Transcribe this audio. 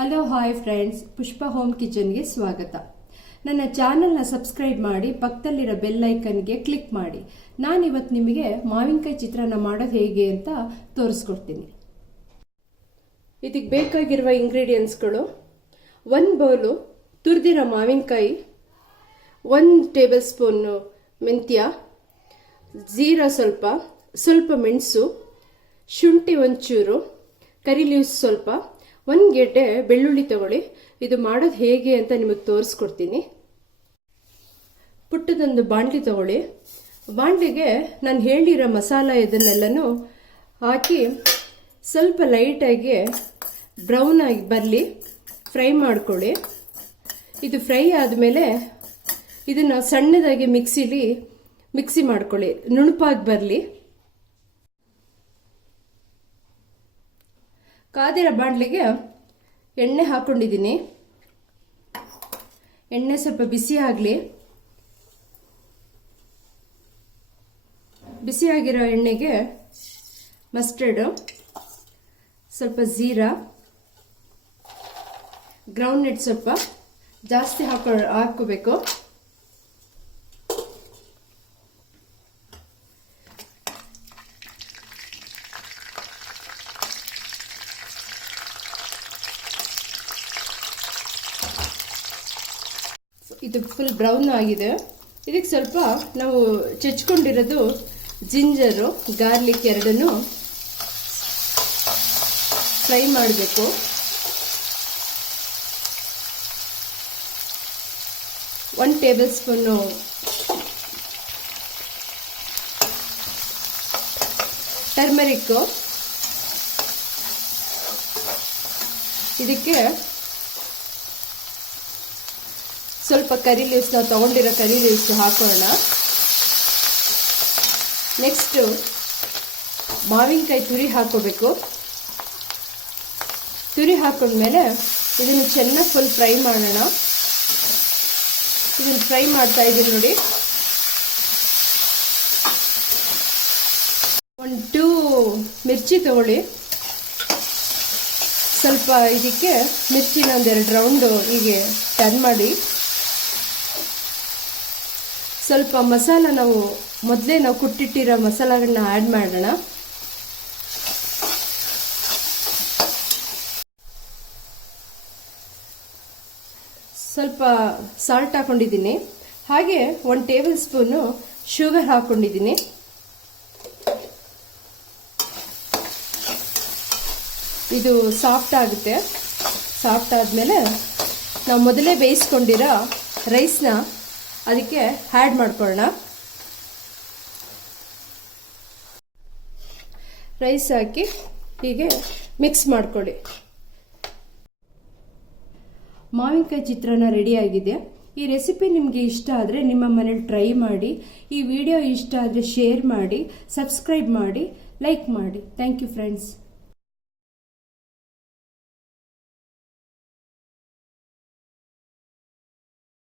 Hello hi friends, ಪುಷ್ಪ home ಕಿಚನ್ಗೆ ಸ್ವಾಗತ. ನನ್ನ ಚಾನೆಲ್ನ ಸಬ್ಸ್ಕ್ರೈಬ್ ಮಾಡಿ ಪಕ್ಕದಲ್ಲಿರೋ ಬೆಲ್ ಐಕನ್ಗೆ ಕ್ಲಿಕ್ ಮಾಡಿ. ನಾನಿವತ್ತು ನಿಮಗೆ ಮಾವಿನಕಾಯಿ ಚಿತ್ರಾನ್ನ ಮಾಡೋದು ಹೇಗೆ ಅಂತ ತೋರಿಸ್ಕೊಡ್ತೀನಿ. ಇದಕ್ಕೆ ಬೇಕಾಗಿರುವ ಇಂಗ್ರೀಡಿಯೆಂಟ್ಸ್ಗಳು: 1 ಬೌಲು ತುರಿದಿರೋ ಮಾವಿನಕಾಯಿ, 1 ಟೇಬಲ್ ಸ್ಪೂನ್ ಮೆಂತ್ಯ, ಜೀರಾ ಸ್ವಲ್ಪ ಮೆಣಸು, ಶುಂಠಿ ಒಂಚೂರು, ಕರಿ ಲೀವ್ಸ್ ಸ್ವಲ್ಪ, 1 ಗೆಡ್ಡೆ ಬೆಳ್ಳುಳ್ಳಿ ತಗೊಳ್ಳಿ. ಇದು ಮಾಡೋದು ಹೇಗೆ ಅಂತ ನಿಮಗೆ ತೋರಿಸ್ಕೊಡ್ತೀನಿ. ಪುಟ್ಟದೊಂದು ಬಾಣಲಿ ತಗೊಳ್ಳಿ. ಬಾಣಲಿಗೆ ನಾನು ಹೇಳಿರೋ ಮಸಾಲ ಇದನ್ನೆಲ್ಲನೂ ಹಾಕಿ ಸ್ವಲ್ಪ ಲೈಟಾಗಿ ಬ್ರೌನ್ ಆಗಿ ಬರಲಿ ಫ್ರೈ ಮಾಡ್ಕೊಳ್ಳಿ. ಇದು ಫ್ರೈ ಆದಮೇಲೆ ಇದನ್ನು ಸಣ್ಣದಾಗಿ ಮಿಕ್ಸಿ ಮಾಡ್ಕೊಳ್ಳಿ, ನುಣುಪಾಗಿ ಬರಲಿ. ಕಾದಿರೋ ಬಾಣಲಿಗೆ ಎಣ್ಣೆ ಹಾಕೊಂಡಿದ್ದೀನಿ. ಎಣ್ಣೆ ಸ್ವಲ್ಪ ಬಿಸಿ ಆಗಲಿ. ಬಿಸಿಯಾಗಿರೋ ಎಣ್ಣೆಗೆ ಮಸ್ಟರ್ಡ್, ಸ್ವಲ್ಪ ಜೀರಾ, ಗ್ರೌಂಡ್ ನಟ್ ಸ್ವಲ್ಪ ಜಾಸ್ತಿ ಹಾಕೋಬೇಕು. ಇದು ಫುಲ್ ಬ್ರೌನ್ ಆಗಿದೆ. ಇದಕ್ಕೆ ಸ್ವಲ್ಪ ನಾವು ಚಚ್ಕೊಂಡಿರೋದು ಜಿಂಜರು, ಗಾರ್ಲಿಕ್ ಎರಡನ್ನು ಫ್ರೈ ಮಾಡಬೇಕು. ಒನ್ ಟೇಬಲ್ ಸ್ಪೂನು ಟರ್ಮರಿಕ್, ಇದಕ್ಕೆ ಸ್ವಲ್ಪ ಕರಿ ಲೀವ್ಸ್, ನಾವು ತಗೊಂಡಿರೋ ಕರಿ ಲೀವ್ಸ್ ಹಾಕೋಣ. ನೆಕ್ಸ್ಟು ಮಾವಿನಕಾಯಿ ತುರಿ ಹಾಕೋಬೇಕು. ತುರಿ ಹಾಕೊಂಡ್ಮೇಲೆ ಇದನ್ನು ಚೆನ್ನಾಗಿ ಫುಲ್ ಫ್ರೈ ಮಾಡೋಣ. ಇದನ್ನು ಫ್ರೈ ಮಾಡ್ತಾ ಇದ್ದೀನಿ ನೋಡಿ. 2 ಮಿರ್ಚಿ ತಗೊಳ್ಳಿ. ಸ್ವಲ್ಪ ಇದಕ್ಕೆ ಮಿರ್ಚಿನ 1-2 ರೌಂಡು ಹೀಗೆ ಟರ್ನ್ ಮಾಡಿ. ಸ್ವಲ್ಪ ಮಸಾಲ ಮೊದಲೇ ನಾವು ಕುಟ್ಟಿಟ್ಟಿರೋ ಮಸಾಲಗಳನ್ನ ಆ್ಯಡ್ ಮಾಡೋಣ. ಸ್ವಲ್ಪ ಸಾಲ್ಟ್ ಹಾಕೊಂಡಿದ್ದೀನಿ. ಹಾಗೆ 1 ಟೇಬಲ್ ಸ್ಪೂನು ಶುಗರ್ ಹಾಕೊಂಡಿದ್ದೀನಿ. ಇದು ಸಾಫ್ಟ್ ಆಗುತ್ತೆ. ಸಾಫ್ಟ್ ಆದಮೇಲೆ ನಾವು ಮೊದಲೇ ಬೇಯಿಸ್ಕೊಂಡಿರೋ ರೈಸ್ನ ಅದಕ್ಕೆ ಆ್ಯಡ್ ಮಾಡ್ಕೊಳ್ಳೋಣ. ರೈಸ್ ಹಾಕಿ ಹೀಗೆ ಮಿಕ್ಸ್ ಮಾಡ್ಕೊಳ್ಳಿ. ಮಾವಿನಕಾಯಿ ಚಿತ್ರಾನ್ನ ರೆಡಿಯಾಗಿದೆ. ಈ ರೆಸಿಪಿ ನಿಮಗೆ ಇಷ್ಟ ಆದರೆ ನಿಮ್ಮ ಮನೇಲಿ ಟ್ರೈ ಮಾಡಿ. ಈ ವಿಡಿಯೋ ಇಷ್ಟ ಆದರೆ ಶೇರ್ ಮಾಡಿ, ಸಬ್ಸ್ಕ್ರೈಬ್ ಮಾಡಿ, ಲೈಕ್ ಮಾಡಿ. Thank you friends.